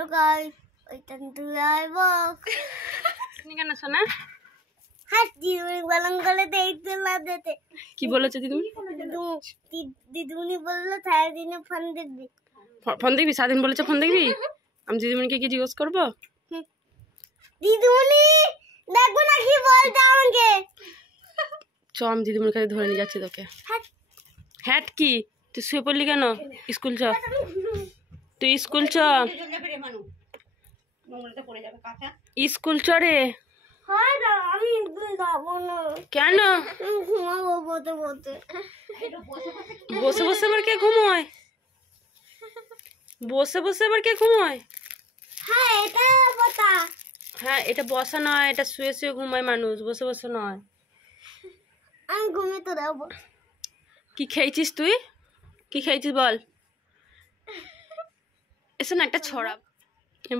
Hello guys, ওইটান তুই আইবক তুমি কেন শোনা হাসি বলন গলে দেখতে না দিতে কি বলেছে দিদুনি? দিদুনি বললো সারাদিনে ফোন দেখবি। ফোন দেখবি? সারাদিন বলেছে ফোন দেখবি? আমি দিদিমণিকে কি জিজ্ঞেস করবো? দিদুনি দেখো না কি বলতে আমাকে। চ আমি দিদিমণির কাছে ধরে নিয়ে যাচ্ছি তোকে। হ্যাট কি তুই শুয়ে পড়লি কেন? স্কুল চ, তুই স্কুল চ, স্কুল চ রে। আমি যাবো না। কেন? ঘুমাবো বলতে বলতে। বসে বসে আবার কে ঘুমোয়? বসে বসে আবার কে ঘুমোয়? হ্যাঁ এটা বতা। হ্যাঁ এটা বসা নয়, এটা শুয়ে শুয়ে ঘুমায় মানুষ, বসে বসে নয়। আমি ঘুমিয়ে তো যাবো। কি খেয়েছিস তুই? কি খেয়েছিস বল? এসে না একটা ছড়া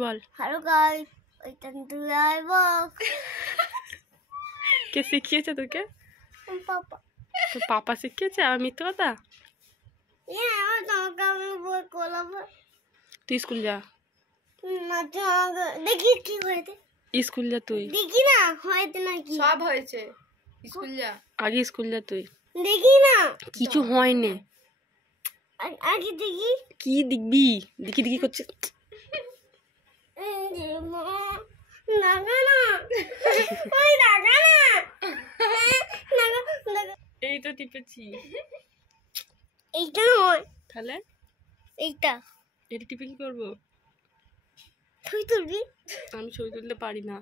বল। হ্যালো গাইস, ওইটান তুই আইবক। কে শিখিয়েছে তোকে? পাপা। তোর পাপা শিখিয়েছে? আমার মিথ্যে কথা? আমার তোমাকে আমি বই কোলাবো। তুই স্কুল যা। না তোমাকে দেখি কি হয়েছে। স্কুল যা তুই। দেখি না হয়েছে নাকি। সব হয়েছে, স্কুল যা। আগে স্কুল যা তুই। দেখি না কিছু হয়নি। আগে দেখি। কি দেখবি? দেখি দেখি করছে। লাগা না ওই লাগা না এই তো টিপেছি। এইটা নয়, তাহলে এইটা এটা টিপে কি করবো? তুই তুলবি। আমি ছবি তুলতে পারি না।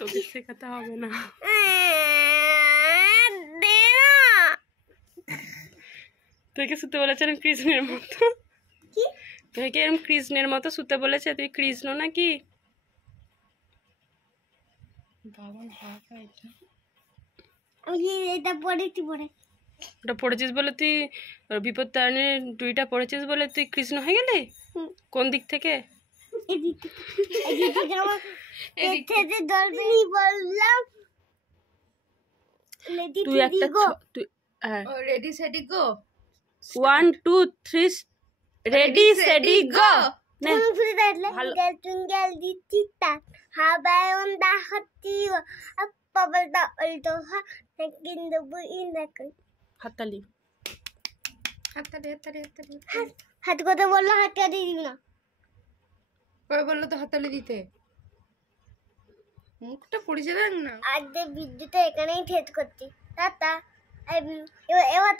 তোকে শেখাতে হবে না। তোকে শুতে বলেছে এরকম কৃষ্ণের মতো? কি তোকে এরকম কৃষ্ণের মতো শুতে বলেছে? তুই কৃষ্ণ নাকি? এটা পড়েছি পড়ে। ওটা পড়েছিস বলে তুই বিপদ তারণের দুইটা পড়েছিস বলে তুই কৃষ্ণ হয়ে গেলি? কোন দিক থেকে? তুই একটা তুই হ্যাঁ রেডি সেডি গো। 1 2 3 রেডি সেডি গো। হাততালি। হাততালি হাততালি হাততালি। হাত কথা বললো হাত কাটি দিবি না। কই বললো তো হাততালি দিতে? মুখটা পড়েছে দেখ না। আজ বিদ্যুৎ এখানেই ঠেট করছি। টাটা। এবার